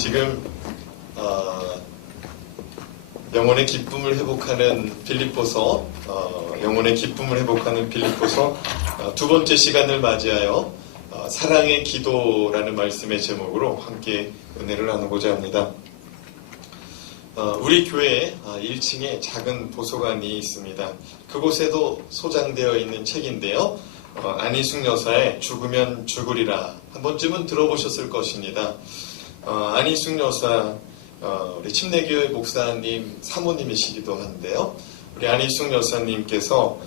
지금 영혼의 기쁨을 회복하는 빌립보서 영혼의 기쁨을 회복하는 빌립보서 두 번째 시간을 맞이하여 사랑의 기도라는 말씀의 제목으로 함께 은혜를 나누고자 합니다. 우리 교회에 1층에 작은 도서관이 있습니다. 그곳에도 소장되어 있는 책인데요. 안희숙 여사의 죽으면 죽으리라 한 번쯤은 들어보셨을 것입니다. 안희숙 여사 우리 침례교회 목사님 사모님이시기도 한데요. 우리 안희숙 여사님께서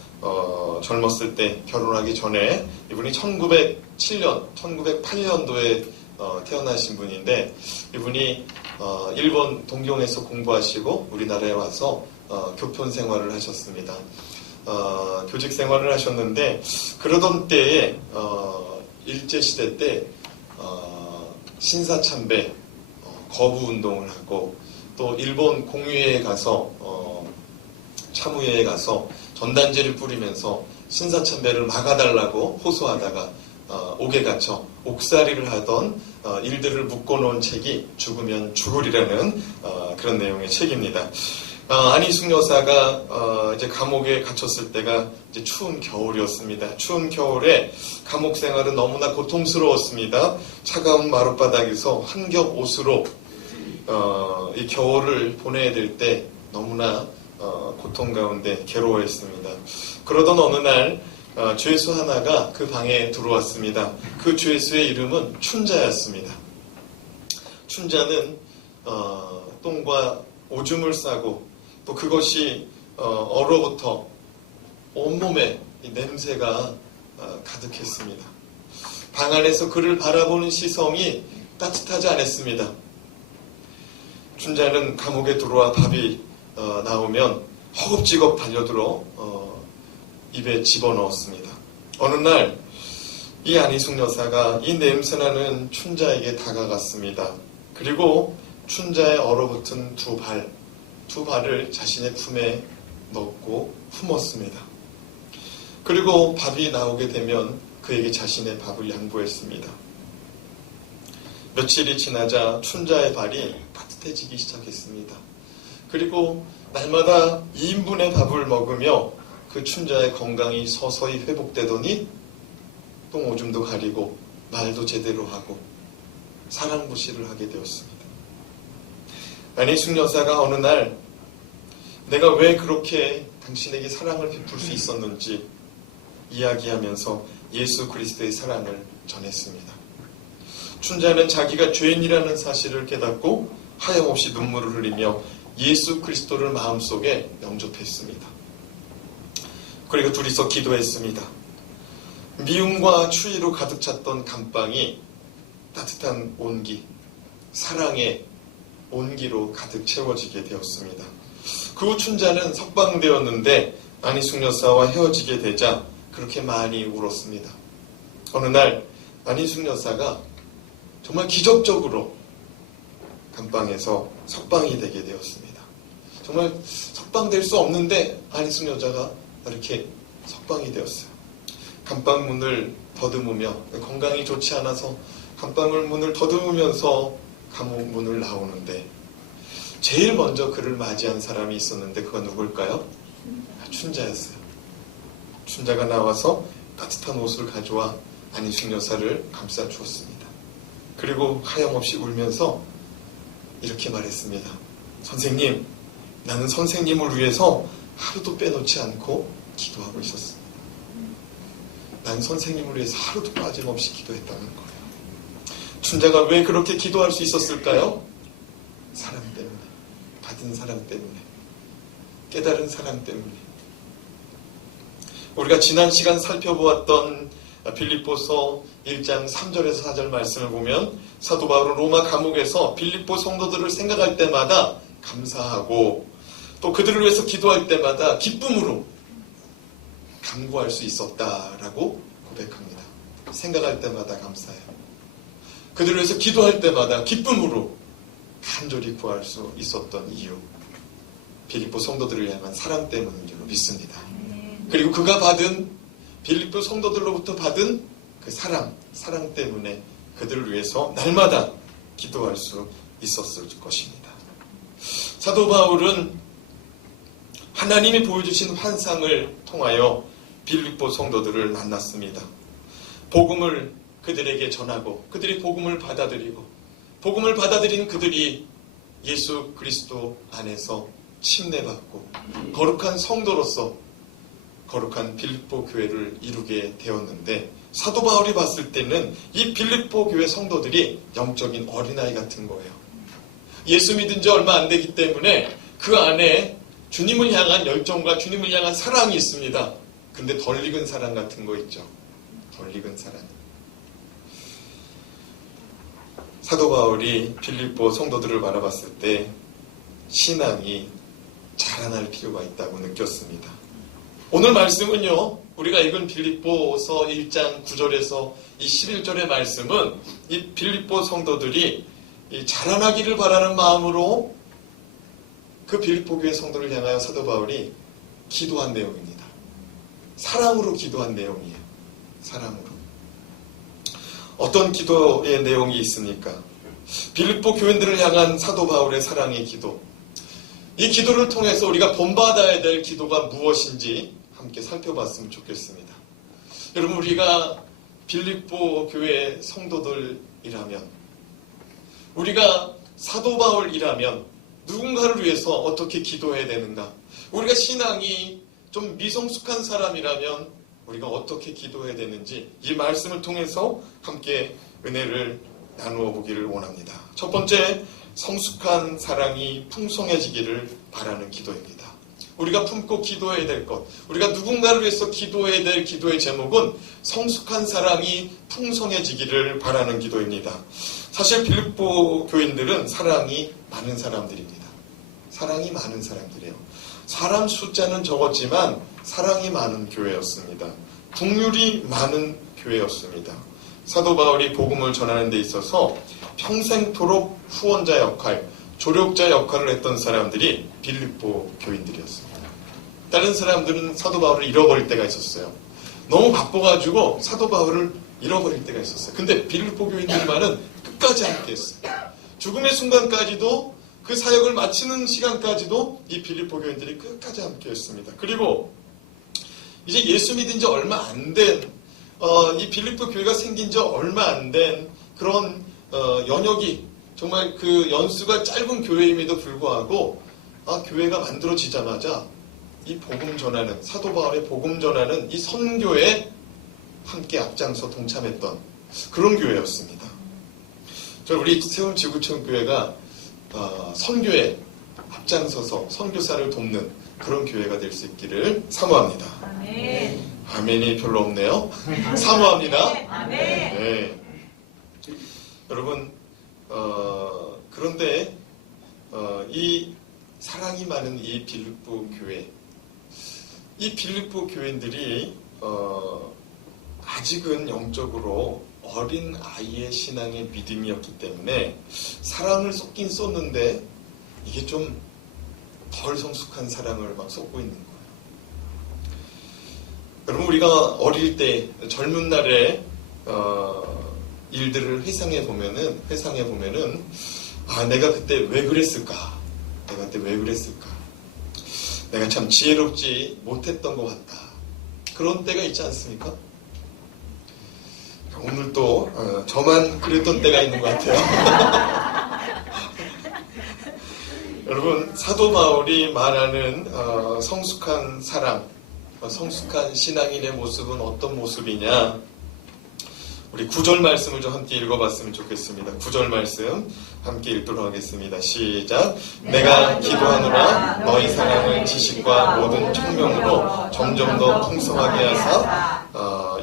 젊었을 때 결혼하기 전에 이분이 1908년도에 태어나신 분인데 이분이 일본 동경에서 공부하시고 우리나라에 와서 교편 생활을 하셨습니다. 교직 생활을 하셨는데 그러던 때에 일제시대 때 신사참배 거부 운동을 하고 또 일본 공유회에 가서 참의회에 가서 전단지를 뿌리면서 신사참배를 막아달라고 호소하다가 옥에 갇혀 옥살이를 하던 일들을 묶어놓은 책이 죽으면 죽으리라는 그런 내용의 책입니다. 안희숙 여사가 이제 감옥에 갇혔을 때가 이제 추운 겨울이었습니다. 추운 겨울에 감옥 생활은 너무나 고통스러웠습니다. 차가운 마룻바닥에서 한 겹 옷으로 이 겨울을 보내야 될 때 너무나 고통 가운데 괴로워했습니다. 그러던 어느 날 죄수 하나가 그 방에 들어왔습니다. 그 죄수의 이름은 춘자였습니다. 춘자는 똥과 오줌을 싸고 또 그것이 얼어붙어 온몸에 이 냄새가 가득했습니다. 방 안에서 그를 바라보는 시선이 따뜻하지 않았습니다. 춘자는 감옥에 들어와 밥이 나오면 허겁지겁 달려들어 입에 집어넣었습니다. 어느 날 이 안희숙 여사가 이 냄새나는 춘자에게 다가갔습니다. 그리고 춘자의 얼어붙은 두 발을 자신의 품에 넣고 품었습니다. 그리고 밥이 나오게 되면 그에게 자신의 밥을 양보했습니다. 며칠이 지나자 춘자의 발이 따뜻해지기 시작했습니다. 그리고 날마다 2인분의 밥을 먹으며 그 춘자의 건강이 서서히 회복되더니 똥 오줌도 가리고 말도 제대로 하고 사랑부시를 하게 되었습니다. 안희숙 여사가 어느 날 내가 왜 그렇게 당신에게 사랑을 베풀 수 있었는지 이야기하면서 예수 그리스도의 사랑을 전했습니다. 춘자는 자기가 죄인이라는 사실을 깨닫고 하염없이 눈물을 흘리며 예수 그리스도를 마음속에 영접했습니다. 그리고 둘이서 기도했습니다. 미움과 추위로 가득 찼던 감방이 따뜻한 온기, 사랑의 온기로 가득 채워지게 되었습니다. 그 후 춘자는 석방되었는데 안희숙 여사와 헤어지게 되자 그렇게 많이 울었습니다. 어느 날 안희숙 여사가 정말 기적적으로 감방에서 석방이 되게 되었습니다. 정말 석방될 수 없는데 안희숙 여자가 이렇게 석방이 되었어요. 감방 문을 더듬으며 건강이 좋지 않아서 감방을 문을 더듬으면서 감옥 문을 나오는데 제일 먼저 그를 맞이한 사람이 있었는데 그가 누굴까요? 춘자였어요. 춘자가 나와서 따뜻한 옷을 가져와 안희숙 여사를 감싸 주었습니다. 그리고 하염없이 울면서 이렇게 말했습니다. 선생님, 나는 선생님을 위해서 하루도 빼놓지 않고 기도하고 있었습니다. 난 선생님을 위해서 하루도 빠짐없이 기도했다는 거예요. 춘자가 왜 그렇게 기도할 수 있었을까요? 사랑 때문에, 받은 사랑 때문에, 깨달은 사랑 때문에. 우리가 지난 시간 살펴보았던 빌립보서 1장 3절에서 4절 말씀을 보면 사도 바울은 로마 감옥에서 빌립보 성도들을 생각할 때마다 감사하고 또 그들을 위해서 기도할 때마다 기쁨으로 간구할 수 있었다라고 고백합니다. 생각할 때마다 감사해요. 그들을 위해서 기도할 때마다 기쁨으로 간절히 구할 수 있었던 이유, 빌립보 성도들을 향한 사랑 때문인 줄 믿습니다. 그리고 그가 받은 빌립보 성도들로부터 받은 그 사랑 때문에 그들을 위해서 날마다 기도할 수 있었을 것입니다. 사도 바울은 하나님이 보여주신 환상을 통하여 빌립보 성도들을 만났습니다. 복음을 그들에게 전하고 그들이 복음을 받아들이고 복음을 받아들인 그들이 예수 그리스도 안에서 침례받고 거룩한 성도로서 거룩한 빌립보 교회를 이루게 되었는데, 사도 바울이 봤을 때는 이 빌립보 교회 성도들이 영적인 어린아이 같은 거예요. 예수 믿은 지 얼마 안 되기 때문에 그 안에 주님을 향한 열정과 주님을 향한 사랑이 있습니다. 근데 덜 익은 사랑 같은 거 있죠. 덜 익은 사랑. 사도 바울이 빌립보 성도들을 바라봤을 때 신앙이 자라날 필요가 있다고 느꼈습니다. 오늘 말씀은요, 우리가 읽은 빌립보서 1장 9절에서 이 11절의 말씀은 이 빌립보 성도들이 이 자라나기를 바라는 마음으로 그 빌립보 교회 성도를 향하여 사도 바울이 기도한 내용입니다. 사랑으로 기도한 내용이에요. 사랑으로. 어떤 기도의 내용이 있습니까? 빌립보 교인들을 향한 사도 바울의 사랑의 기도. 이 기도를 통해서 우리가 본받아야 될 기도가 무엇인지 함께 살펴봤으면 좋겠습니다. 여러분, 우리가 빌립보 교회 성도들이라면, 우리가 사도 바울이라면 누군가를 위해서 어떻게 기도해야 되는가? 우리가 신앙이 좀 미성숙한 사람이라면 우리가 어떻게 기도해야 되는지 이 말씀을 통해서 함께 은혜를 나누어 보기를 원합니다. 첫 번째, 성숙한 사랑이 풍성해지기를 바라는 기도입니다. 우리가 품고 기도해야 될 것, 우리가 누군가를 위해서 기도해야 될 기도의 제목은 성숙한 사랑이 풍성해지기를 바라는 기도입니다. 사실 빌립보 교인들은 사랑이 많은 사람들입니다. 사랑이 많은 사람들이에요. 사람 숫자는 적었지만 사랑이 많은 교회였습니다. 국률이 많은 교회였습니다. 사도 바울이 복음을 전하는 데 있어서 평생토록 후원자 역할, 조력자 역할을 했던 사람들이 빌립보 교인들이었습니다. 다른 사람들은 사도 바울을 잃어버릴 때가 있었어요. 너무 바빠가지고 사도 바울을 잃어버릴 때가 있었어요. 근데 빌립보 교인들만은 끝까지 함께했어요. 죽음의 순간까지도, 그 사역을 마치는 시간까지도 이 빌립보 교인들이 끝까지 함께했습니다. 그리고 이제 예수 믿은 지 얼마 안 된, 이 빌립보 교회가 생긴 지 얼마 안 된 그런 연역이, 정말 그 연수가 짧은 교회임에도 불구하고 교회가 만들어지자마자 이 복음 전하는, 사도 바울의 복음 전하는 이 선교에 함께 앞장서 동참했던 그런 교회였습니다. 우리 세운지구촌 교회가 선교에 앞장서서 선교사를 돕는 그런 교회가 될 수 있기를 사모합니다. 아멘. 아멘이 별로 없네요. 사모합니다. 아멘. 네. 여러분, 그런데 이 사랑이 많은 이 빌립보 교회, 이 빌립보 교인들이 아직은 영적으로 어린 아이의 신앙의 믿음이었기 때문에 사랑을 쏟긴 쏟는데 이게 좀 덜 성숙한 사랑을 막 쏟고 있는 거예요. 여러분, 우리가 어릴 때, 젊은 날에 일들을 회상해 보면은 내가 그때 왜 그랬을까? 내가 그때 왜 그랬을까? 내가 참 지혜롭지 못했던 것 같다. 그런 때가 있지 않습니까? 오늘 또 저만 그랬던 때가 있는 것 같아요. 여러분, 사도 바울이 말하는 성숙한 사랑, 성숙한 신앙인의 모습은 어떤 모습이냐? 우리 9절 말씀을 좀 함께 읽어봤으면 좋겠습니다. 9절 말씀 함께 읽도록 하겠습니다. 시작. 내가 기도하노라 너희 사랑을 지식과 모든 청명으로 점점 더 풍성하게 하사.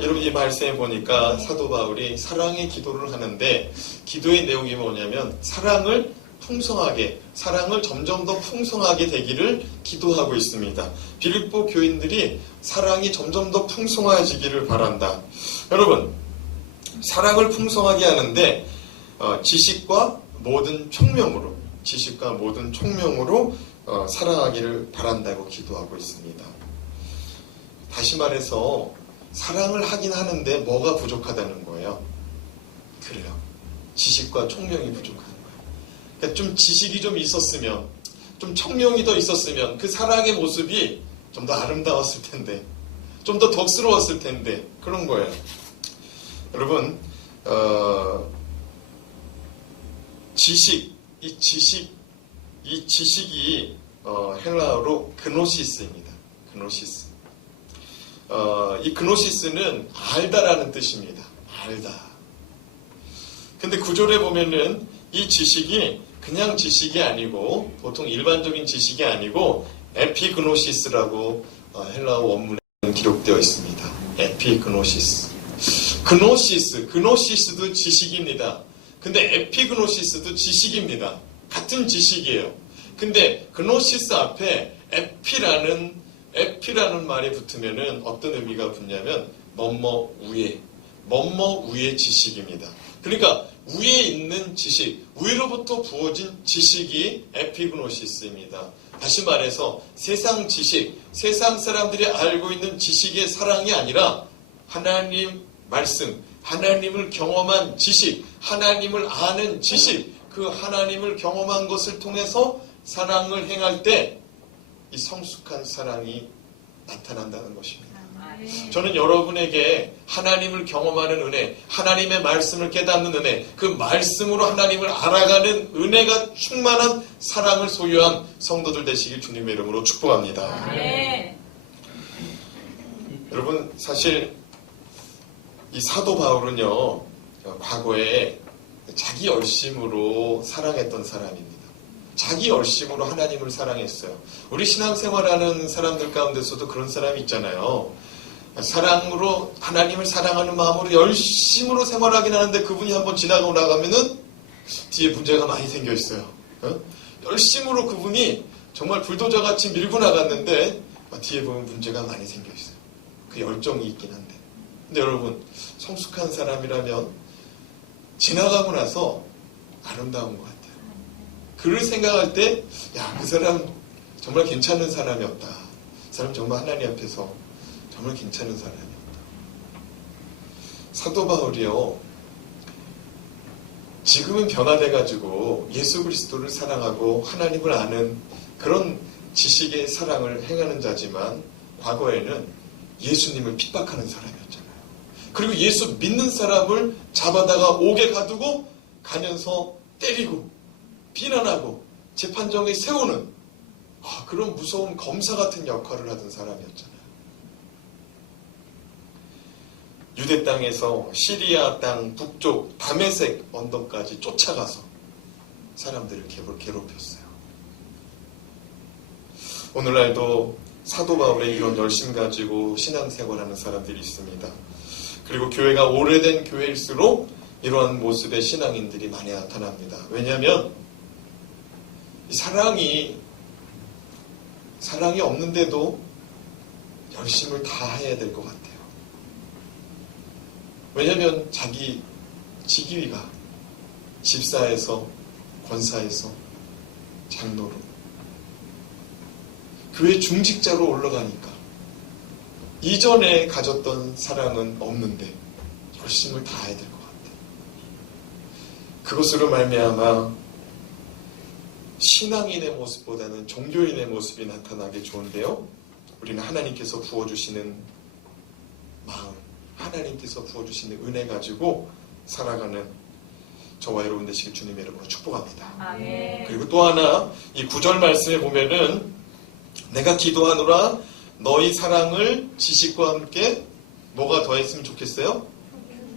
여러분, 이 말씀에 보니까 사도 바울이 사랑의 기도를 하는데, 기도의 내용이 뭐냐면 사랑을 풍성하게, 사랑을 점점 더 풍성하게 되기를 기도하고 있습니다. 빌립보 교인들이 사랑이 점점 더 풍성해지기를 바란다. 여러분, 사랑을 풍성하게 하는데 지식과 모든 총명으로 사랑하기를 바란다고 기도하고 있습니다. 다시 말해서 사랑을 하긴 하는데 뭐가 부족하다는 거예요? 그래요. 지식과 총명이 부족한 거예요. 그러니까 좀 지식이 좀 있었으면, 좀 청명이 더 있었으면 그 사랑의 모습이 좀 더 아름다웠을 텐데, 좀 더 덕스러웠을 텐데, 그런 거예요. 여러분, 이 지식이 헬라어로 그노시스입니다. 그노시스. 이 그노시스는 알다라는 뜻입니다. 알다. 근데 구절에 보면은 이 지식이 그냥 지식이 아니고, 보통 일반적인 지식이 아니고 에피그노시스라고 헬라어 원문에 기록되어 있습니다. 에피그노시스. 그노시스도 지식입니다. 근데 에피그노시스도 지식입니다. 같은 지식이에요. 근데 그노시스 앞에 에피라는 말이 붙으면은 어떤 의미가 붙냐면 뭐뭐 위의 지식입니다. 그러니까 위에 있는 지식, 위로부터 부어진 지식이 에피그노시스입니다. 다시 말해서 세상 지식, 세상 사람들이 알고 있는 지식의 사랑이 아니라 하나님 말씀, 하나님을 경험한 지식, 하나님을 아는 지식, 그 하나님을 경험한 것을 통해서 사랑을 행할 때 이 성숙한 사랑이 나타난다는 것입니다. 저는 여러분에게 하나님을 경험하는 은혜, 하나님의 말씀을 깨닫는 은혜, 그 말씀으로 하나님을 알아가는 은혜가 충만한 사랑을 소유한 성도들 되시길 주님의 이름으로 축복합니다. 여러분, 사실 이 사도 바울은요, 과거에 자기 열심으로 사랑했던 사람입니다. 자기 열심으로 하나님을 사랑했어요. 우리 신앙생활하는 사람들 가운데서도 그런 사람이 있잖아요. 사랑으로, 하나님을 사랑하는 마음으로 열심으로 생활하긴 하는데 그분이 한번 지나가고 나가면은 뒤에 문제가 많이 생겨 있어요. 열심으로 그분이 정말 불도저 같이 밀고 나갔는데 뒤에 보면 문제가 많이 생겨 있어요. 그 열정이 있긴 한데. 근데 여러분, 성숙한 사람이라면 지나가고 나서 아름다운 것 같아요. 그를 생각할 때, 야, 그 사람 정말 괜찮은 사람이었다. 그 사람 정말 하나님 앞에서 정말 괜찮은 사람이었다. 사도 바울이요, 지금은 변화돼가지고 예수 그리스도를 사랑하고 하나님을 아는 그런 지식의 사랑을 행하는 자지만 과거에는 예수님을 핍박하는 사람이었잖아요. 그리고 예수 믿는 사람을 잡아다가 옥에 가두고 가면서 때리고 비난하고 재판정에 세우는 그런 무서운 검사 같은 역할을 하던 사람이었잖아요. 유대 땅에서 시리아 땅 북쪽 다메섹 언덕까지 쫓아가서 사람들을 괴롭혔어요. 오늘날도 사도 바울의 이런 열심 가지고 신앙생활하는 사람들이 있습니다. 그리고 교회가 오래된 교회일수록 이러한 모습의 신앙인들이 많이 나타납니다. 왜냐하면 이 사랑이 없는데도 열심을 다해야 될 것 같아요. 왜냐하면 자기 직위가 집사에서 권사에서 장로로 교회 중직자로 올라가니까 이전에 가졌던 사랑은 없는데 열심을 다해야 될 것 같아요. 그것으로 말미암아 신앙인의 모습보다는 종교인의 모습이 나타나기 좋은데요. 우리는 하나님께서 부어주시는 마음, 하나님께서 부어주시는 은혜 가지고 살아가는 저와 여러분 되시길 주님의 이름으로 축복합니다. 아멘. 그리고 또 하나 이 9절 말씀에 보면은 내가 기도하노라 너희 사랑을 지식과 함께 뭐가 더했으면 좋겠어요?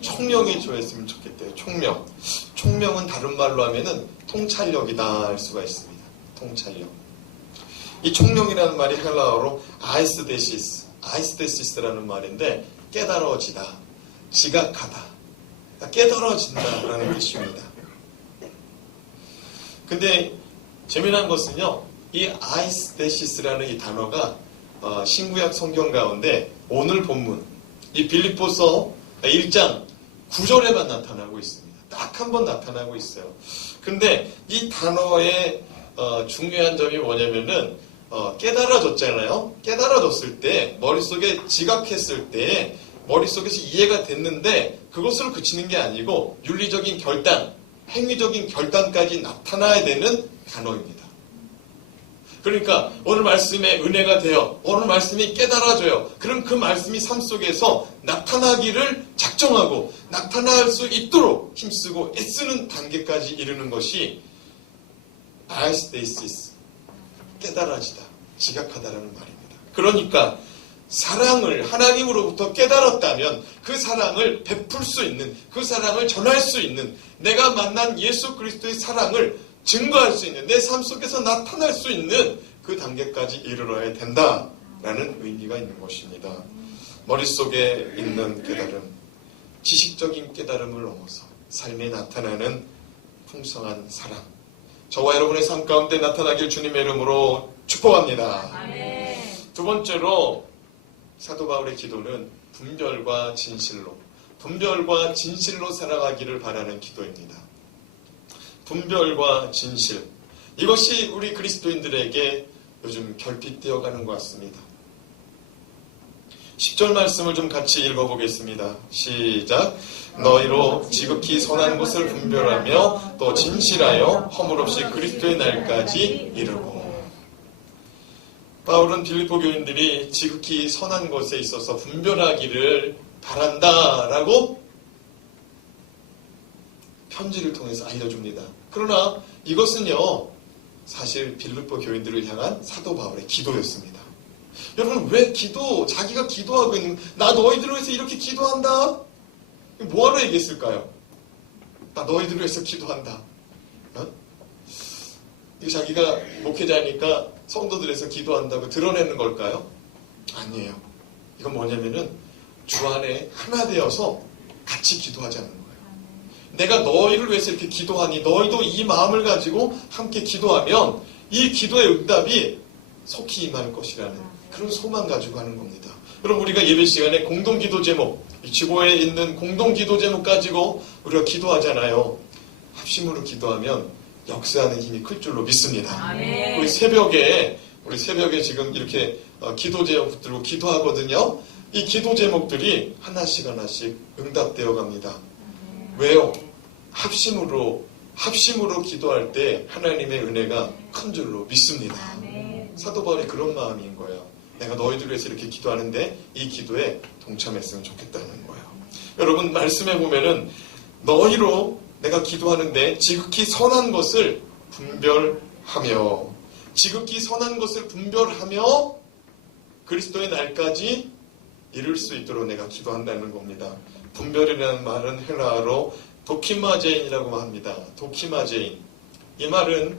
총명이 더했으면 좋겠대요. 총명은 다른 말로 하면은 통찰력이다 할 수가 있습니다. 통찰력. 이 총명이라는 말이 헬라어로 아이스데시스라는 말인데 깨달아지다, 지각하다, 깨달아진다라는 뜻입니다. 근데 재미난 것은요, 이 아이스데시스라는 이 단어가 신구약 성경 가운데 오늘 본문 이 빌립보서 1장 9절에만 나타나고 있습니다. 딱 한 번 나타나고 있어요. 근데 이 단어의 중요한 점이 뭐냐면은 깨달아졌잖아요. 깨달아졌을 때 머릿속에 지각했을 때 머릿속에서 이해가 됐는데 그것으로 그치는 게 아니고 윤리적인 결단, 행위적인 결단까지 나타나야 되는 단어입니다. 그러니까 오늘 말씀에 은혜가 되어 오늘 말씀이 깨달아져요. 그럼 그 말씀이 삶 속에서 나타나기를 작정하고 나타날 수 있도록 힘쓰고 애쓰는 단계까지 이르는 것이 아이스테이시스, 깨달아지다, 지각하다라는 말입니다. 그러니까 사랑을 하나님으로부터 깨달았다면 그 사랑을 베풀 수 있는, 그 사랑을 전할 수 있는, 내가 만난 예수 그리스도의 사랑을 증거할 수 있는, 내 삶 속에서 나타날 수 있는 그 단계까지 이르러야 된다라는 의미가 있는 것입니다. 머릿속에 있는 깨달음, 지식적인 깨달음을 넘어서 삶에 나타나는 풍성한 사랑, 저와 여러분의 삶 가운데 나타나길 주님의 이름으로 축복합니다. 아멘. 두 번째로 사도 바울의 기도는 분별과 진실로 살아가기를 바라는 기도입니다. 분별과 진실, 이것이 우리 그리스도인들에게 요즘 결핍되어 가는 것 같습니다. 10절 말씀을 좀 같이 읽어보겠습니다. 시작. 너희로 지극히 선한 것을 분별하며 또 진실하여 허물없이 그리스도의 날까지 이르고. 바울은 빌립보 교인들이 지극히 선한 것에 있어서 분별하기를 바란다라고 편지를 통해서 알려줍니다. 그러나 이것은요, 사실 빌립보 교인들을 향한 사도 바울의 기도였습니다. 여러분, 왜 자기가 기도하고 있는, 나 너희들을 위해서 이렇게 기도한다? 뭐하러 얘기했을까요? 나 너희들을 위해서 기도한다. 이거 자기가 목회자니까 성도들에서 기도한다고 드러내는 걸까요? 아니에요. 이건 뭐냐면은 주 안에 하나 되어서 같이 기도하자는 거예요. 내가 너희를 위해서 이렇게 기도하니 너희도 이 마음을 가지고 함께 기도하면 이 기도의 응답이 속히 임할 것이라는 그런 소망 가지고 하는 겁니다. 여러분, 우리가 예배 시간에 공동기도 제목, 지고에 있는 공동기도 제목 가지고 우리가 기도하잖아요. 합심으로 기도하면 역사하는 힘이 클 줄로 믿습니다. 우리 새벽에 지금 이렇게 기도 제목 들고 기도하거든요. 이 기도 제목들이 하나씩 응답되어 갑니다. 왜요? 합심으로 기도할 때 하나님의 은혜가 큰 줄로 믿습니다. 사도 바울이 그런 마음인 거예요. 내가 너희들 위해서 이렇게 기도하는데 이 기도에 동참했으면 좋겠다는 거예요. 여러분, 말씀해 보면은 너희로 내가 기도하는데 지극히 선한 것을 분별하며 그리스도의 날까지 이룰 수 있도록 내가 기도한다는 겁니다. 분별이라는 말은 헬라어로 도키마제인이라고 합니다. 도키마제인. 이 말은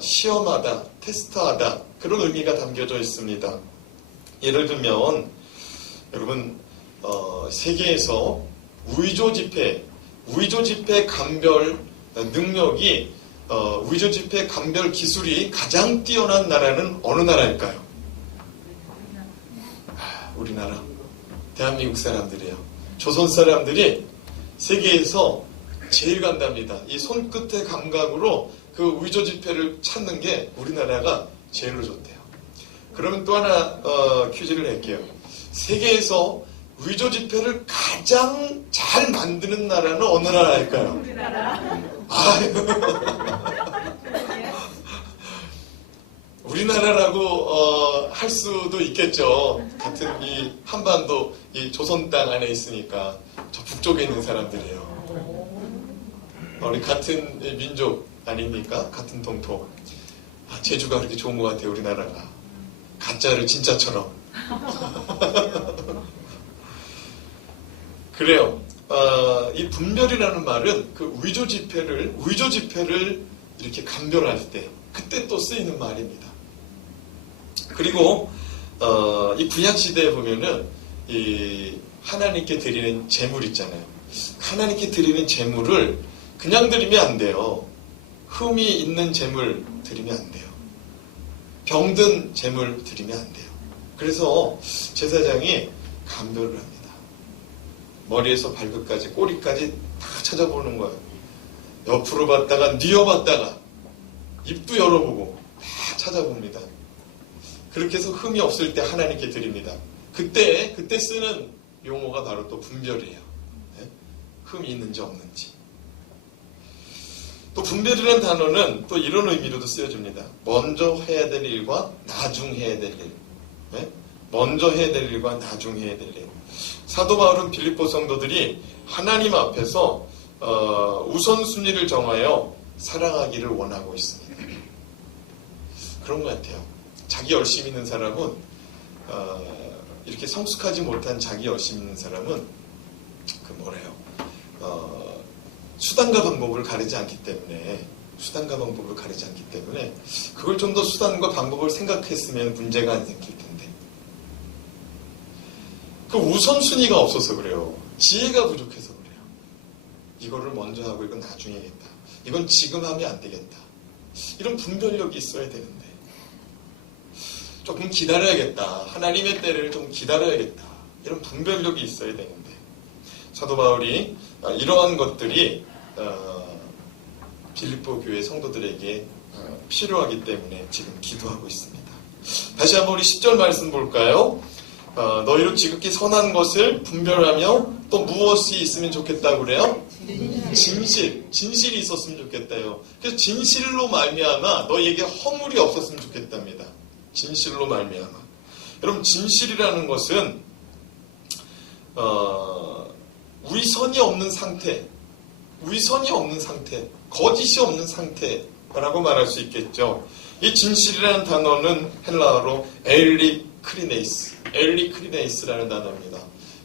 시험하다, 테스트하다, 그런 의미가 담겨져 있습니다. 예를 들면 여러분, 세계에서 위조 지폐 감별 능력이 위조 지폐 감별 기술이 가장 뛰어난 나라는 어느 나라일까요? 우리나라. 대한민국 사람들이에요. 조선 사람들이 세계에서 제일 간답니다. 이 손끝의 감각으로 그 위조 지폐를 찾는 게 우리나라가 제일로 좋대요. 그러면 또 하나 퀴즈를 낼게요. 세계에서 위조 지폐를 가장 잘 만드는 나라는 어느 나라일까요? 우리나라. 우리나라라고 할 수도 있겠죠. 같은 이 한반도 이 조선 땅 안에 있으니까 저 북쪽에 있는 사람들이에요. 우리 같은 민족 아닙니까? 같은 동토. 제주가 그렇게 좋은 것 같아요. 우리나라가 가짜를 진짜처럼. 그래요. 이 분별이라는 말은 그 위조 지폐를 이렇게 감별할 때 그때 또 쓰이는 말입니다. 그리고 이 구약 시대에 보면은 이 하나님께 드리는 제물 있잖아요. 하나님께 드리는 제물을 그냥 드리면 안 돼요. 흠이 있는 제물 드리면 안 돼요. 병든 제물 드리면 안 돼요. 그래서 제사장이 감별을 합니다. 머리에서 발끝까지 꼬리까지 다 찾아보는 거예요. 옆으로 봤다가 뉘어봤다가 입도 열어보고 다 찾아봅니다. 그렇게 해서 흠이 없을 때 하나님께 드립니다. 그때 쓰는 용어가 바로 또 분별이에요. 네? 흠이 있는지 없는지. 또 분별이라는 단어는 또 이런 의미로도 쓰여집니다. 먼저 해야 될 일과 나중 해야 될 일. 네? 먼저 해야 될 일과 나중 해야 될 일. 사도 바울은 빌립보 성도들이 하나님 앞에서 우선순위를 정하여 사랑하기를 원하고 있습니다. 그런 것 같아요. 자기 열심 있는 사람은 이렇게 성숙하지 못한 자기 열심 있는 사람은 수단과 방법을 가리지 않기 때문에 그걸 좀 더 수단과 방법을 생각했으면 문제가 안 생길 텐데 그 우선순위가 없어서 그래요. 지혜가 부족해서 그래요. 이거를 먼저 하고 이건 나중에 하겠다. 이건 지금 하면 안 되겠다. 이런 분별력이 있어야 되는데 조금 기다려야겠다. 하나님의 때를 좀 기다려야겠다. 이런 분별력이 있어야 되는데 사도 바울이 이러한 것들이 빌립보 교회 성도들에게 필요하기 때문에 지금 기도하고 있습니다. 다시 한번 우리 10절 말씀 볼까요? 너희로 지극히 선한 것을 분별하며 또 무엇이 있으면 좋겠다고 그래요? 진실이 있었으면 좋겠다요. 그래서 진실로 말미암아 너희에게 허물이 없었으면 좋겠답니다. 진실로 말미암아. 여러분 진실이라는 것은 위선이 없는 상태, 거짓이 없는 상태라고 말할 수 있겠죠. 이 진실이라는 단어는 헬라어로 엘리크리네이스라는 단어입니다.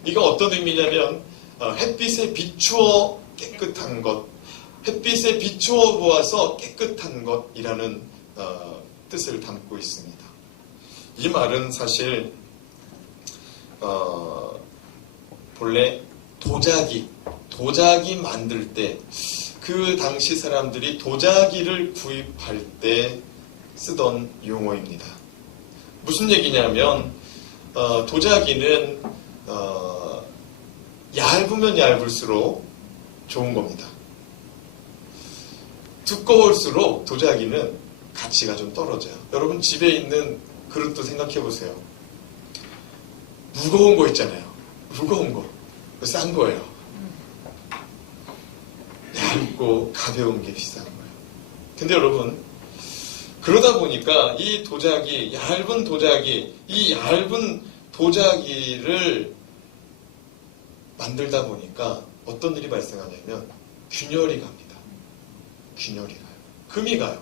이거 어떤 의미냐면 햇빛에 비추어 깨끗한 것, 햇빛에 비추어 보아서 깨끗한 것이라는 뜻을 담고 있습니다. 이 말은 사실 본래 도자기 만들 때 그 당시 사람들이 도자기를 구입할 때 쓰던 용어입니다. 무슨 얘기냐면 도자기는 얇으면 얇을수록 좋은 겁니다. 두꺼울수록 도자기는 가치가 좀 떨어져요. 여러분 집에 있는 그릇도 생각해 보세요. 무거운 거 있잖아요. 무거운 거. 싼 거예요. 얇고 가벼운 게 비싼 거예요. 근데 여러분 그러다 보니까 이 얇은 도자기를 만들다 보니까 어떤 일이 발생하냐면 균열이 갑니다. 균열이 가요. 금이 가요.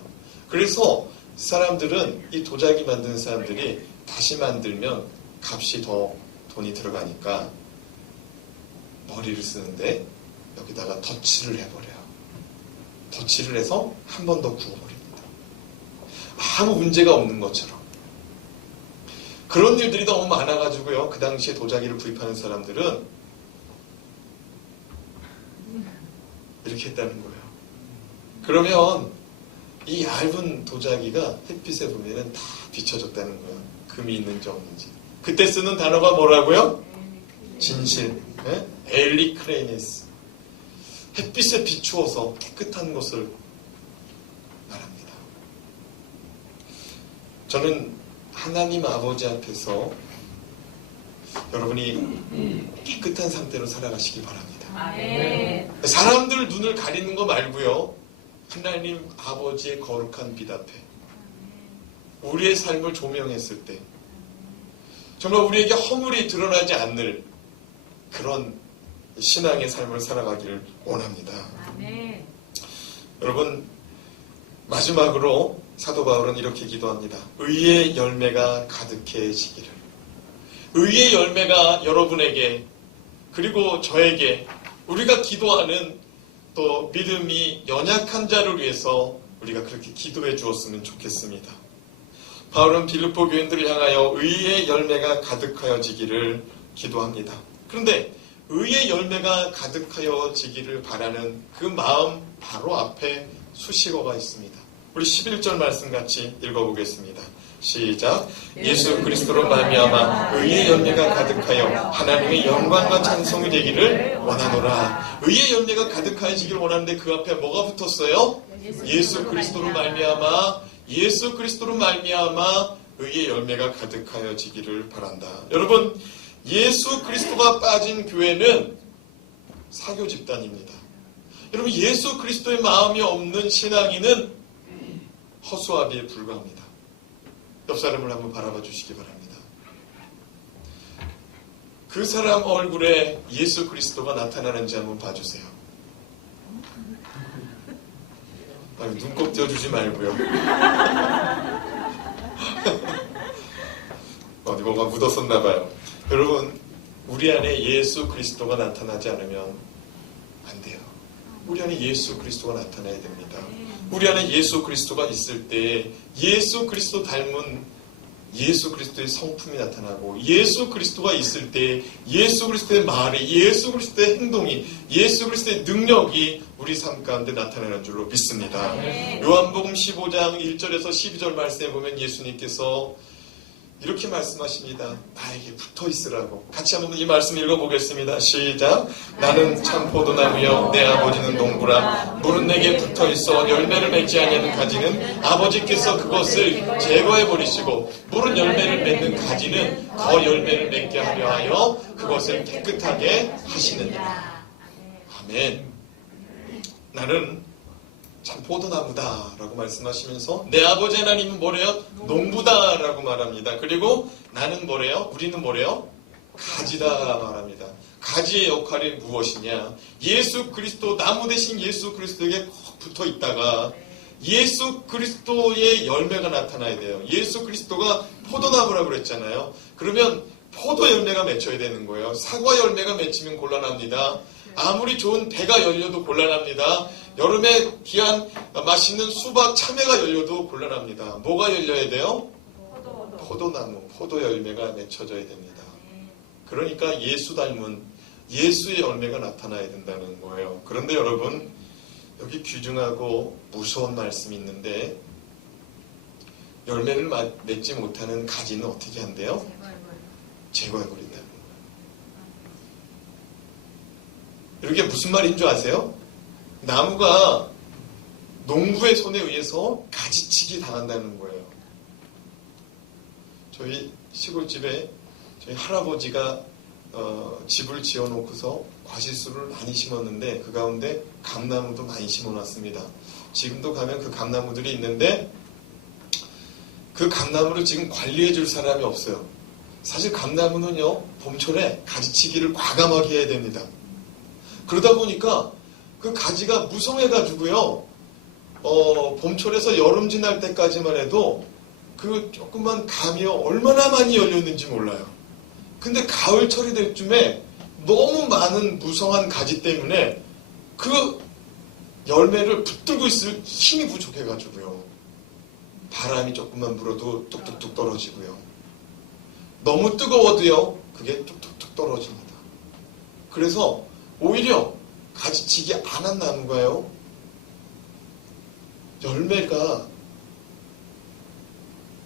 그래서 사람들은 이 도자기 만드는 사람들이 다시 만들면 값이 더 돈이 들어가니까 머리를 쓰는데 여기다가 덧칠을 해버려요. 덧칠을 해서 한 번 더 구워버립니다. 아무 문제가 없는 것처럼. 그런 일들이 너무 많아가지고요. 그 당시에 도자기를 구입하는 사람들은 이렇게 했다는 거예요. 그러면 이 얇은 도자기가 햇빛에 보면 다 비춰졌다는 거예요. 금이 있는지 없는지. 그때 쓰는 단어가 뭐라고요? 진실. 네? 엘리크레니스. 햇빛에 비추어서 깨끗한 것을 말합니다. 저는 하나님 아버지 앞에서 여러분이 깨끗한 상태로 살아가시기 바랍니다. 아멘. 사람들 눈을 가리는 거 말고요. 하나님 아버지의 거룩한 빛 앞에 우리의 삶을 조명했을 때 정말 우리에게 허물이 드러나지 않는 그런 신앙의 삶을 살아가기를 원합니다. 아멘. 여러분 마지막으로 사도 바울은 이렇게 기도합니다. 의의 열매가 가득해지기를. 의의 열매가 여러분에게 그리고 저에게 우리가 기도하는 또 믿음이 연약한 자를 위해서 우리가 그렇게 기도해 주었으면 좋겠습니다. 바울은 빌립보 교인들을 향하여 의의 열매가 가득하여지기를 기도합니다. 그런데 의의 열매가 가득하여지기를 바라는 그 마음 바로 앞에 수식어가 있습니다. 우리 11절 말씀 같이 읽어보겠습니다. 시작. 예수 그리스도로 말미암아 의의 열매가 가득하여 하나님의 영광과 찬송이 되기를 원하노라. 의의 열매가 가득하여지기를 원하는데 그 앞에 뭐가 붙었어요? 예수 그리스도로 말미암아 의의 열매가 가득하여지기를 바란다. 여러분 예수 그리스도가 빠진 교회는 사교 집단입니다. 여러분, 예수 그리스도의 마음이 없는 신앙인은 허수아비에 불과합니다. 옆 사람을 한번 바라봐 주시기 바랍니다. 그 사람 얼굴에 예수 그리스도가 나타나는지 한번 봐주세요. 눈곱 띄워주지 말고요. 어디 뭐가 묻었었나 봐요. 여러분, 우리 안에 예수 그리스도가 나타나지 않으면 안 돼요. 우리 안에 예수 그리스도가 나타나야 됩니다. 우리 안에 예수 그리스도가 있을 때 예수 그리스도 닮은 예수 그리스도의 성품이 나타나고, 예수 그리스도가 있을 때 예수 그리스도의 말이, 예수 그리스도의 행동이, 예수 그리스도의 능력이 우리 삶 가운데 나타나는 줄로 믿습니다. 요한복음 15장 1절에서 12절 말씀에 보면 예수님께서 이렇게 말씀하십니다. 나에게 붙어 있으라고. 같이 한번 이 말씀 읽어보겠습니다. 시작. 나는 참 포도나무여 내 아버지는 농부라. 물은 내게 붙어 있어 열매를 맺지 아니하는 가지는 아버지께서 그것을 제거해 버리시고, 물은 열매를 맺는 가지는 더 열매를 맺게 하려 하여 그것을 깨끗하게 하시느니라. 아멘. 나는 참 포도나무다 라고 말씀하시면서 내 아버지 하나님은 뭐래요? 농부다 라고 말합니다. 그리고 나는 뭐래요? 우리는 뭐래요? 가지다 말합니다. 가지의 역할이 무엇이냐? 예수 그리스도, 나무 대신 예수 그리스도에게 꼭 붙어 있다가 예수 그리스도의 열매가 나타나야 돼요. 예수 그리스도가 포도나무라고 그랬잖아요. 그러면 포도 열매가 맺혀야 되는 거예요. 사과 열매가 맺히면 곤란합니다. 아무리 좋은 배가 열려도 곤란합니다. 여름에 귀한 맛있는 수박, 참외가 열려도 곤란합니다. 뭐가 열려야 돼요? 포도나무, 포도 열매가 맺혀져야 됩니다. 그러니까 예수 닮은 예수의 열매가 나타나야 된다는 거예요. 그런데 여러분, 여기 귀중하고 무서운 말씀이 있는데, 열매를 맺지 못하는 가지는 어떻게 한대요? 제거해버린다는 거예요. 이게 무슨 말인 줄 아세요? 나무가 농부의 손에 의해서 가지치기 당한다는 거예요. 저희 시골집에 저희 할아버지가 집을 지어놓고서 과실수를 많이 심었는데 그 가운데 감나무도 많이 심어놨습니다. 지금도 가면 그 감나무들이 있는데 그 감나무를 지금 관리해줄 사람이 없어요. 사실 감나무는요, 봄철에 가지치기를 과감하게 해야 됩니다. 그러다 보니까 그 가지가 무성해가지고요, 봄철에서 여름 지날 때까지만 해도 그 조그만 감이요, 얼마나 많이 열렸는지 몰라요. 근데 가을철이 될 쯤에 너무 많은 무성한 가지 때문에 그 열매를 붙들고 있을 힘이 부족해가지고요, 바람이 조금만 불어도 뚝뚝뚝 떨어지고요, 너무 뜨거워도요, 그게 뚝뚝뚝 떨어집니다. 그래서 오히려 가지치기 안 한 나무가요, 열매가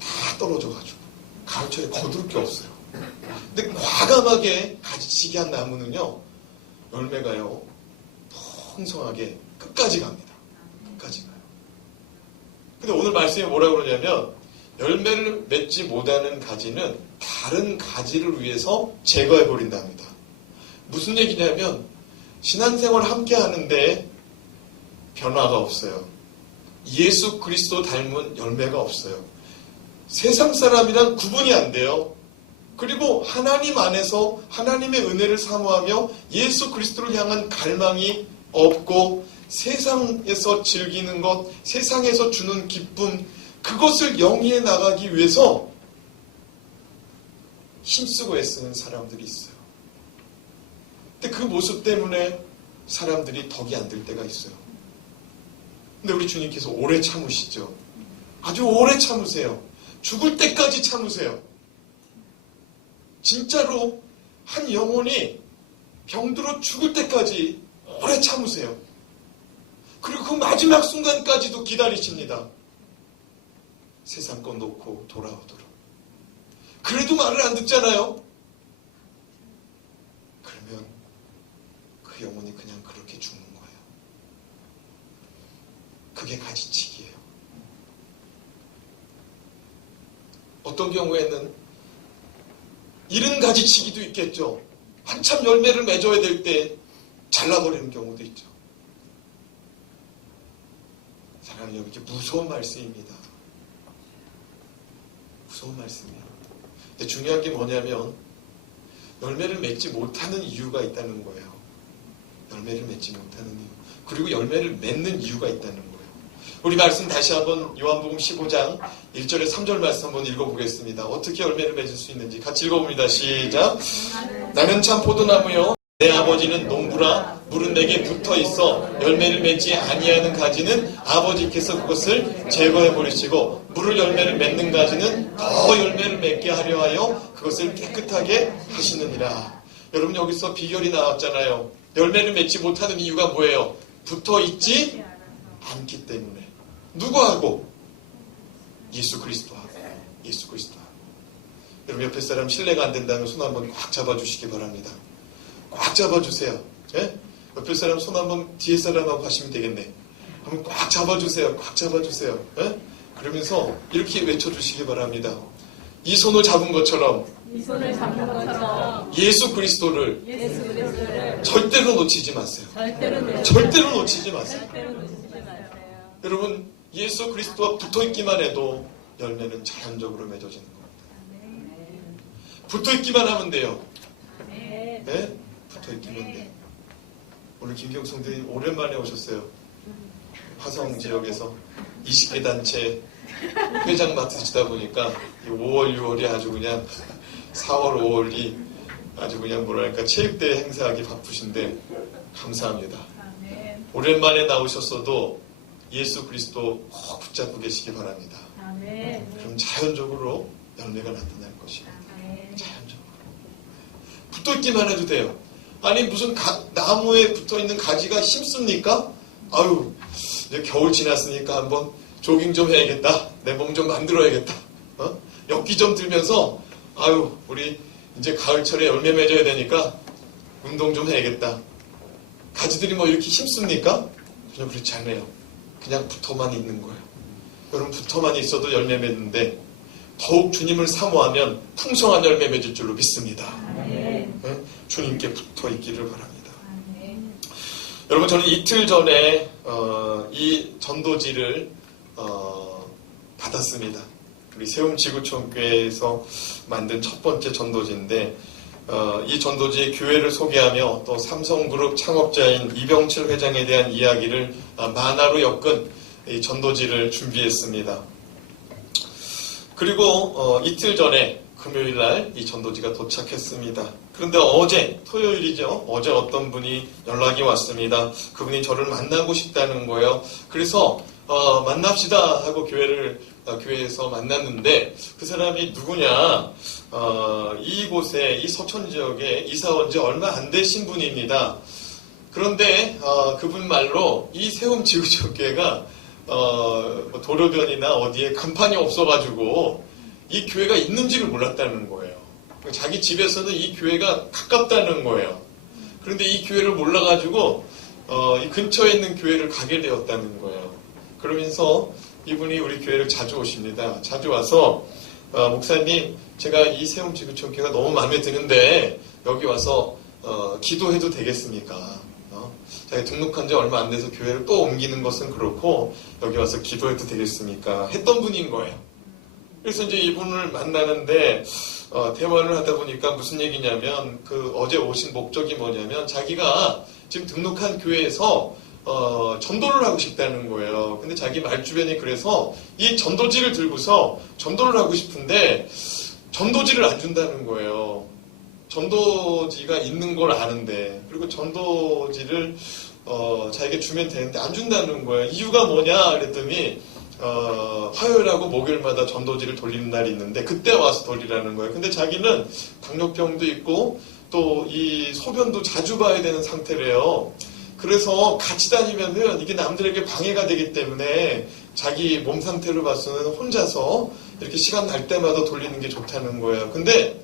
다 떨어져가지고 가을철에 거둘 게 없어요. 근데 과감하게 가지치기 한 나무는요, 열매가요 풍성하게 끝까지 갑니다. 끝까지 가요. 근데 오늘 말씀이 뭐라고 그러냐면, 열매를 맺지 못하는 가지는 다른 가지를 위해서 제거해버린답니다. 무슨 얘기냐면, 신앙생활 함께 하는데 변화가 없어요. 예수 그리스도 닮은 열매가 없어요. 세상 사람이랑 구분이 안 돼요. 그리고 하나님 안에서 하나님의 은혜를 사모하며 예수 그리스도를 향한 갈망이 없고, 세상에서 즐기는 것, 세상에서 주는 기쁨, 그것을 영위해 나가기 위해서 힘쓰고 애쓰는 사람들이 있어요. 근데 그 모습 때문에 사람들이 덕이 안 들 때가 있어요. 근데 우리 주님께서 오래 참으시죠. 아주 오래 참으세요. 죽을 때까지 참으세요. 진짜로 한 영혼이 병들어 죽을 때까지 오래 참으세요. 그리고 그 마지막 순간까지도 기다리십니다. 세상 것 놓고 돌아오도록. 그래도 말을 안 듣잖아요. 그러면 그 영혼이 그냥 그렇게 죽는 거예요. 그게 가지치기예요. 어떤 경우에는 이른 가지치기도 있겠죠. 한참 열매를 맺어야 될 때 잘라버리는 경우도 있죠. 사랑하는 여러분, 무서운 말씀입니다. 무서운 말씀이에요. 근데 중요한 게 뭐냐면 열매를 맺지 못하는 이유가 있다는 거예요. 열매를 맺지 못하는 이유. 그리고 열매를 맺는 이유가 있다는 거예요. 우리 말씀 다시 한번 요한복음 15장 1절에 3절 말씀 한번 읽어보겠습니다. 어떻게 열매를 맺을 수 있는지 같이 읽어봅니다. 시작. 나는 참 포도나무요 내 아버지는 농부라. 물은 내게 붙어 있어 열매를 맺지 아니하는 가지는 아버지께서 그것을 제거해 버리시고 물을 열매를 맺는 가지는 더 열매를 맺게 하려 하여 그것을 깨끗하게 하시느니라. 여러분, 여기서 비결이 나왔잖아요. 열매를 맺지 못하는 이유가 뭐예요? 붙어 있지 않기 때문에. 누구하고? 예수 그리스도하고. 예수 그리스도하고. 여러분, 옆에 사람 신뢰가 안 된다면 손 한번 꽉 잡아주시기 바랍니다. 꽉 잡아주세요. 예? 옆에 사람 손 한번 뒤에 사람하고 하시면 되겠네. 한번 꽉 잡아주세요. 꽉 잡아주세요. 예? 그러면서 이렇게 외쳐주시기 바랍니다. 이 손을 잡은 것처럼, 예수 그리스도를 절대로 놓치지 마세요. 절대로 놓치지 마세요. 여러분, 예수 그리스도와 붙어있기만 해도 열매는 자연적으로 맺어지는 겁니다. 붙어있기만 하면 돼요. 네? 붙어있기만 돼요. 오늘 김경수 성도님 오랜만에 오셨어요. 화성 지역에서 20개 단체 회장 맡으시다 보니까 5월, 6월이 아주 그냥 4월, 5월이 아주 그냥 뭐랄까 체육대회 행사하기 바쁘신데 감사합니다. 오랜만에 나오셨어도 예수 그리스도 꼭 붙잡고 계시기 바랍니다. 그럼 자연적으로 열매가 나타날 것입니다. 자연적으로. 붙어있기만 해도 돼요. 아니 무슨 나무에 붙어있는 가지가 힘씁니까? 아유, 이제 겨울 지났으니까 한번 조깅 좀 해야겠다. 내 몸 좀 만들어야겠다. 엽기 좀 들면서 아유, 우리 이제 가을철에 열매 맺어야 되니까 운동 좀 해야겠다. 가지들이 뭐 이렇게 힘씁니까? 전혀 그렇지 않아요. 그냥 붙어만 있는 거예요. 여러분, 붙어만 있어도 열매 맺는데 더욱 주님을 사모하면 풍성한 열매 맺을 줄로 믿습니다. 네? 주님께 붙어 있기를 바랍니다. 여러분, 저는 이틀 전에 이 전도지를 받았습니다. 우리 세움지구촌교회에서 만든 첫 번째 전도지인데 이 전도지의 교회를 소개하며 또 삼성그룹 창업자인 이병철 회장에 대한 이야기를 만화로 엮은 이 전도지를 준비했습니다. 그리고 이틀 전에 금요일날 이 전도지가 도착했습니다. 그런데 어제 토요일이죠. 어제 어떤 분이 연락이 왔습니다. 그분이 저를 만나고 싶다는 거예요. 그래서 만납시다 하고 교회에서 만났는데 그 사람이 누구냐? 이곳에 이 서천 지역에 이사 온 지 얼마 안 되신 분입니다. 그런데 그분 말로 이 세움지구촌교회가 도로변이나 어디에 간판이 없어가지고 이 교회가 있는지를 몰랐다는 거예요. 자기 집에서는 이 교회가 가깝다는 거예요. 그런데 이 교회를 몰라가지고 이 근처에 있는 교회를 가게 되었다는 거예요. 그러면서 이분이 우리 교회를 자주 오십니다. 자주 와서 목사님, 제가 이 세움지구촌교회가 너무 마음에 드는데 여기 와서 기도해도 되겠습니까? 자기 등록한 지 얼마 안 돼서 교회를 또 옮기는 것은 그렇고 여기 와서 기도해도 되겠습니까? 했던 분인 거예요. 그래서 이제 이분을 만나는데 대화를 하다 보니까 무슨 얘기냐면 어제 오신 목적이 뭐냐면 자기가 지금 등록한 교회에서 전도를 하고 싶다는 거예요. 근데 자기 말주변이 그래서 이 전도지를 들고서 전도를 하고 싶은데 전도지를 안 준다는 거예요. 전도지가 있는 걸 아는데, 그리고 전도지를 자기가 주면 되는데 안 준다는 거예요. 이유가 뭐냐 그랬더니 화요일하고 목요일마다 전도지를 돌리는 날이 있는데 그때 와서 돌리라는 거예요. 근데 자기는 당뇨병도 있고 또 이 소변도 자주 봐야 되는 상태래요. 그래서 같이 다니면은 이게 남들에게 방해가 되기 때문에 자기 몸 상태로 봐서는 혼자서 이렇게 시간 날 때마다 돌리는 게 좋다는 거예요. 근데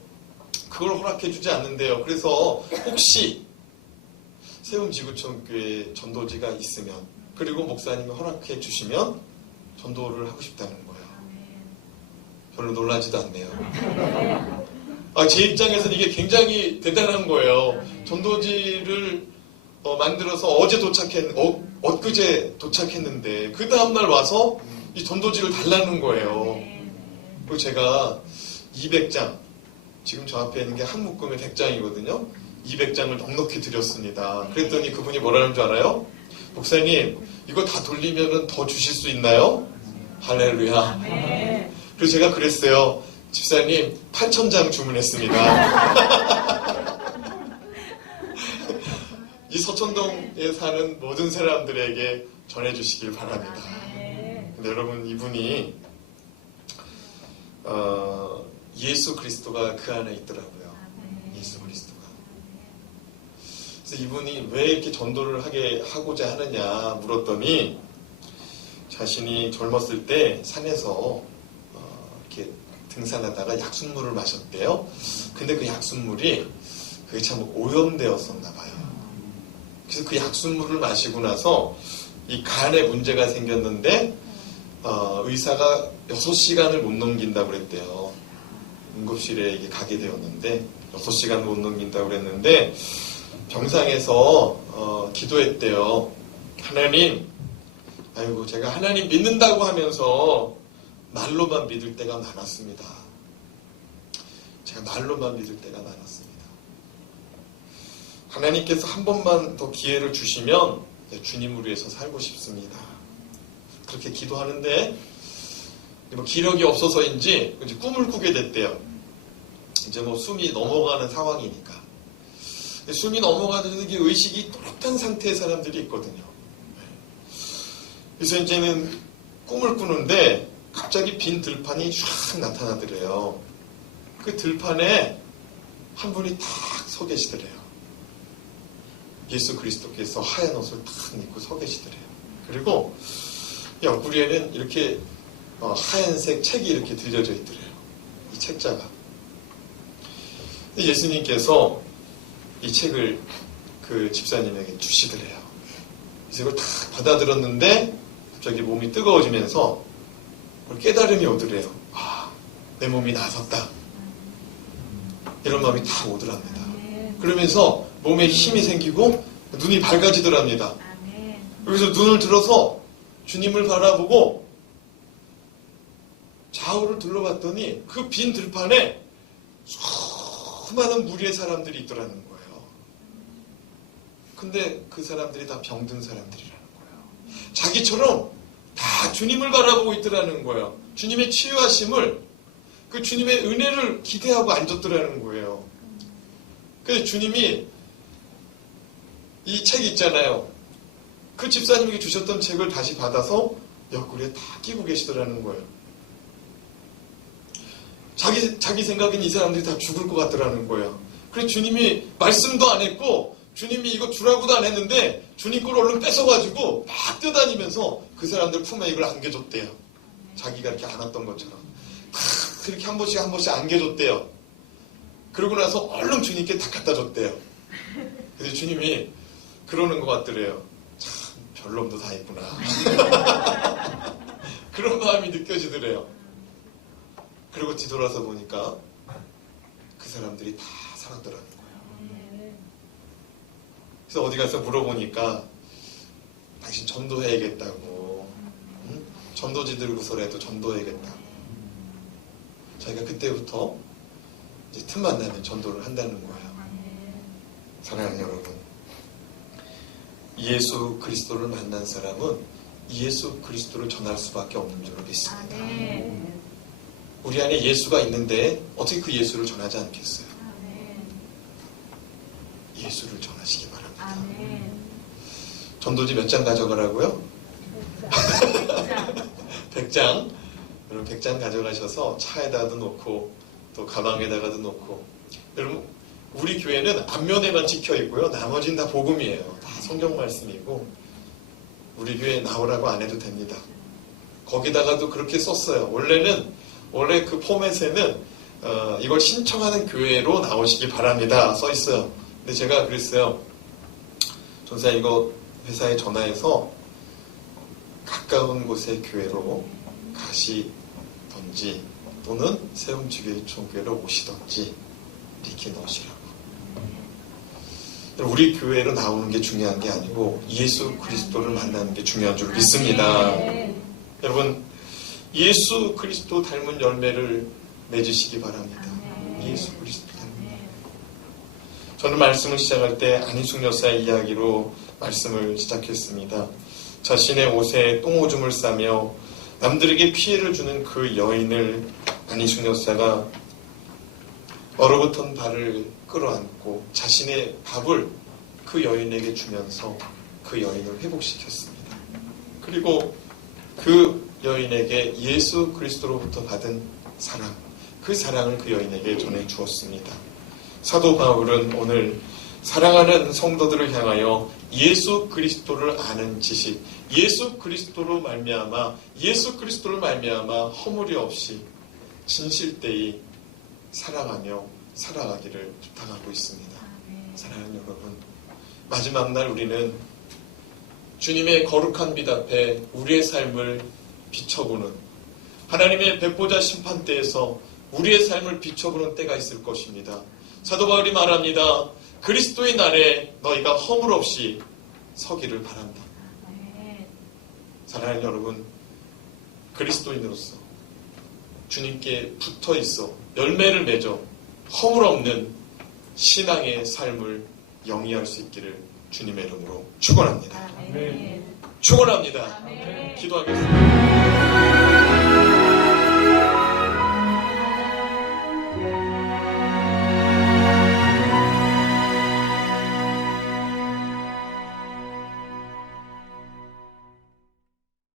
그걸 허락해주지 않는데요. 그래서 혹시 세움지구촌교회 전도지가 있으면, 그리고 목사님이 허락해 주시면 전도를 하고 싶다는 거예요. 별로 놀라지도 않네요. 제 입장에서는 이게 굉장히 대단한 거예요. 전도지를 만들어서 엊그제 도착했는데 그 다음날 와서 이 전도지를 달라는 거예요. 그리고 제가 200장, 지금 저 앞에 있는 게 한 묶음에 100장이거든요. 200장을 넉넉히 드렸습니다. 그랬더니 그분이 뭐라는 줄 알아요? 목사님, 이거 다 돌리면 더 주실 수 있나요? 할렐루야. 그래서 제가 그랬어요. 집사님, 8,000장 주문했습니다. 이 서천동에 사는 모든 사람들에게 전해주시길 바랍니다. 근데 여러분, 이분이 예수 그리스도가 그 안에 있더라고요. 예수 그리스도가. 그래서 이분이 왜 이렇게 전도를 하고자 하느냐 물었더니 자신이 젊었을 때 산에서 이렇게 등산하다가 약순물을 마셨대요. 근데 그 약순물이 그게 참 오염되었었나 봐요. 그래서 그 약순물을 마시고 나서 이 간에 문제가 생겼는데 의사가 6시간을 못 넘긴다고 그랬대요. 응급실에 이게 가게 되었는데 6시간 못 넘긴다고 그랬는데 병상에서 기도했대요. 하나님, 아이고 제가 하나님 믿는다고 하면서 말로만 믿을 때가 많았습니다. 제가 말로만 믿을 때가 많았습니다. 하나님께서 한 번만 더 기회를 주시면 주님을 위해서 살고 싶습니다. 그렇게 기도하는데 기력이 없어서인지 이제 꿈을 꾸게 됐대요. 이제 숨이 넘어가는 상황이니까. 숨이 넘어가는 게 의식이 또렷한 상태의 사람들이 있거든요. 그래서 이제는 꿈을 꾸는데 갑자기 빈 들판이 쫙 나타나더래요. 그 들판에 한 분이 딱 서 계시더래요. 예수 그리스도께서 하얀 옷을 딱 입고 서 계시더래요. 그리고 옆구리에는 이렇게 하얀색 책이 이렇게 들려져 있더래요. 이 책자가. 예수님께서 이 책을 그 집사님에게 주시더래요. 그래서 이걸 딱 받아들었는데 갑자기 몸이 뜨거워지면서 깨달음이 오더래요. 아, 내 몸이 나섰다. 이런 마음이 다 오더랍니다. 그러면서 몸에 힘이 생기고 눈이 밝아지더랍니다. 여기서 눈을 들어서 주님을 바라보고 좌우를 둘러봤더니 그 빈 들판에 수많은 무리의 사람들이 있더라는 거예요. 근데 그 사람들이 다 병든 사람들이라는 거예요. 자기처럼 다 주님을 바라보고 있더라는 거예요. 주님의 치유하심을, 그 주님의 은혜를 기대하고 앉았더라는 거예요. 그래서 주님이 이 책 있잖아요. 그 집사님에게 주셨던 책을 다시 받아서 옆구리에 다 끼고 계시더라는 거예요. 자기 생각엔 이 사람들이 다 죽을 것 같더라는 거예요. 그래서 주님이 말씀도 안 했고 주님이 이거 주라고도 안 했는데 주님 걸 얼른 뺏어가지고 막 뛰어다니면서 그 사람들 품에 이걸 안겨줬대요. 자기가 이렇게 안았던 것처럼 탁 그렇게 한 번씩 안겨줬대요. 그러고 나서 얼른 주님께 다 갖다 줬대요. 그래서 주님이 그러는 것 같더래요. 참 별놈도 다 있구나. 그런 마음이 느껴지더래요. 그리고 뒤돌아서 보니까 그 사람들이 다 살았더라는 거예요. 그래서 어디 가서 물어보니까 당신 전도해야겠다고, 응? 전도지 들고서라도 전도해야겠다고. 자기가 그때부터 이제 틈만 나면 전도를 한다는 거예요. 사랑하는 여러분, 예수 그리스도를 만난 사람은 예수 그리스도를 전할 수밖에 없는 줄로 믿습니다. 우리 안에 예수가 있는데 어떻게 그 예수를 전하지 않겠어요? 예수를 전하시기 바랍니다. 전도지 몇 장 가져가라고요? 100장. 여러분 100장 가져가셔서 차에다가도 놓고 또 가방에다가도 놓고. 여러분 우리 교회는 앞면에만 찍혀 있고요. 나머지는 다 복음이에요. 다 성경 말씀이고 우리 교회 나오라고 안 해도 됩니다. 거기다가도 그렇게 썼어요. 원래 그 포맷에는 이걸 신청하는 교회로 나오시기 바랍니다 써 있어요. 근데 제가 그랬어요. 전사님 이거 회사에 전화해서 가까운 곳의 교회로 가시던지 또는 세움지교총교회로 오시던지 이렇게 넣으시라고. 우리 교회로 나오는 게 중요한 게 아니고 예수 그리스도를 만나는 게 중요한 줄 믿습니다. 여러분, 예수 그리스도 닮은 열매를 맺으시기 바랍니다. 예수 그리스도 닮은 열매. 저는 말씀을 시작할 때 안희숙 여사의 이야기로 말씀을 시작했습니다. 자신의 옷에 똥오줌을 싸며 남들에게 피해를 주는 그 여인을 안희숙 여사가 얼어붙은 발을 끌어안고 자신의 밥을 그 여인에게 주면서 그 여인을 회복시켰습니다. 그리고 그 여인에게 예수 그리스도로부터 받은 사랑, 그 사랑을 그 여인에게 전해주었습니다. 사도 바울은 오늘 사랑하는 성도들을 향하여 예수 그리스도를 아는 지식, 예수 그리스도를 말미암아 허물이 없이 진실되이 사랑하며 살아가기를 부탁하고 있습니다. 사랑하는 여러분, 마지막 날 우리는 주님의 거룩한 빛 앞에 우리의 삶을 비춰보는, 하나님의 백보자 심판대에서 우리의 삶을 비춰보는 때가 있을 것입니다. 사도 바울이 말합니다. 그리스도의 날에 너희가 허물 없이 서기를 바란다. 사랑하는 여러분, 그리스도인으로서 주님께 붙어 있어 열매를 맺어 허물 없는 신앙의 삶을 영위할 수 있기를 주님의 이름으로 축원합니다. 축원합니다. 기도하겠습니다.